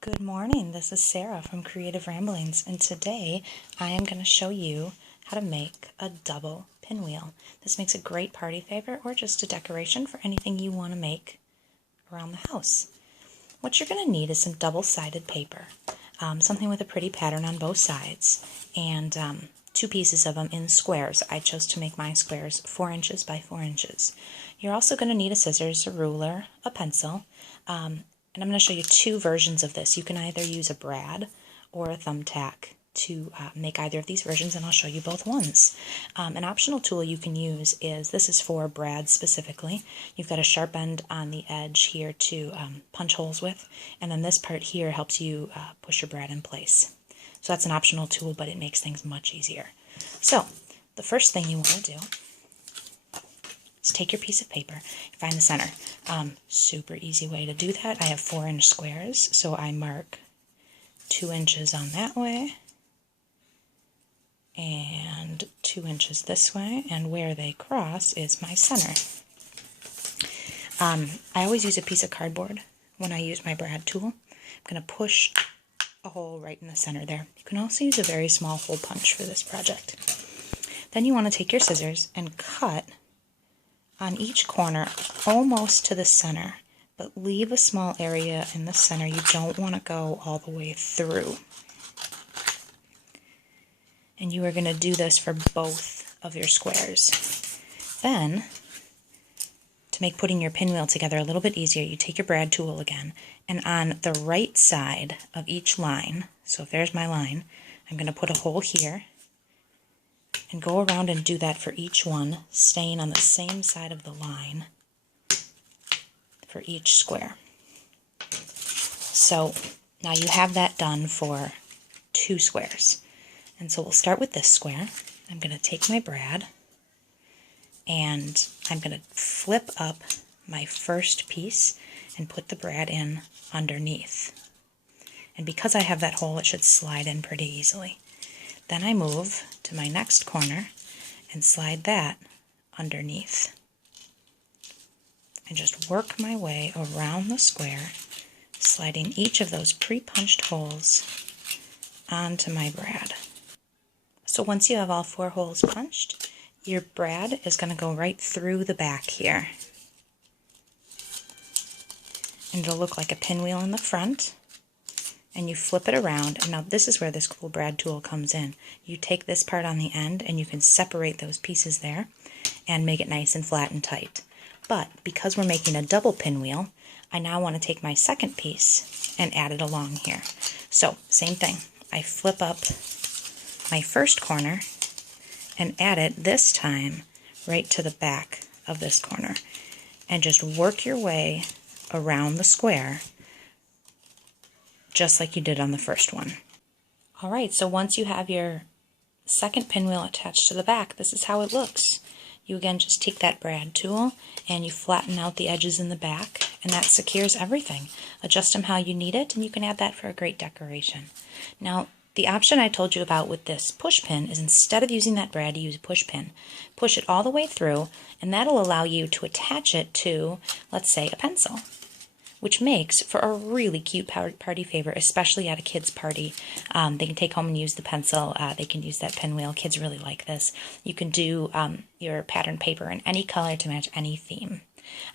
Good morning, this is Sarah from Creative Ramblings, and today I am going to show you how to make a double pinwheel. This makes a great party favor or just a decoration for anything you want to make around the house. What you're going to need is some double-sided paper, something with a pretty pattern on both sides, and two pieces of them in squares. I chose to make my squares 4 inches by 4 inches. You're also going to need a scissors, a ruler, a pencil, and I'm going to show you two versions of this. You can either use a brad or a thumbtack to make either of these versions, and I'll show you both ones. An optional tool you can use is, this is for brads specifically. You've got a sharp end on the edge here to punch holes with, and then this part here helps you push your brad in place. So that's an optional tool, but it makes things much easier. So the first thing you want to do is take your piece of paper, find the center. Super easy way to do that. I have 4-inch squares, so I mark 2 inches on that way and 2 inches this way, and where they cross is my center. I always use a piece of cardboard when I use my brad tool. I'm going to push a hole right in the center there. You can also use a very small hole punch for this project. Then you want to take your scissors and cut on each corner almost to the center, but leave a small area in the center. You don't want to go all the way through. And you are going to do this for both of your squares. Then, to make putting your pinwheel together a little bit easier, you take your brad tool again, and on the right side of each line, so if there's my line, I'm going to put a hole here, and go around and do that for each one, staying on the same side of the line for each square. So now you have that done for 2 squares. And so we'll start with this square. I'm going to take my brad and I'm going to flip up my first piece and put the brad in underneath. And because I have that hole, it should slide in pretty easily. Then I move to my next corner and slide that underneath. And just work my way around the square, sliding each of those pre-punched holes onto my brad. So once you have all 4 holes punched, your brad is going to go right through the back here. And it'll look like a pinwheel in the front. And you flip it around, and now this is where this cool brad tool comes in. You take this part on the end and you can separate those pieces there and make it nice and flat and tight. But because we're making a double pinwheel, I now want to take my second piece and add it along here. So same thing, I flip up my first corner and add it this time right to the back of this corner, and just work your way around the square just like you did on the first one. Alright, so once you have your second pinwheel attached to the back, this is how it looks. You again just take that brad tool and you flatten out the edges in the back, and that secures everything. Adjust them how you need it, and you can add that for a great decoration. Now, the option I told you about with this push pin is, instead of using that brad, you use a push pin. Push it all the way through, and that'll allow you to attach it to, let's say, a pencil, which makes for a really cute party favor, especially at a kid's party. They can take home and use the pencil. They can use that pinwheel. Kids really like this. You can do your pattern paper in any color to match any theme.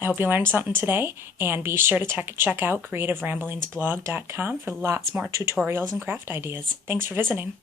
I hope you learned something today, and be sure to check out creativeramblingsblog.com for lots more tutorials and craft ideas. Thanks for visiting.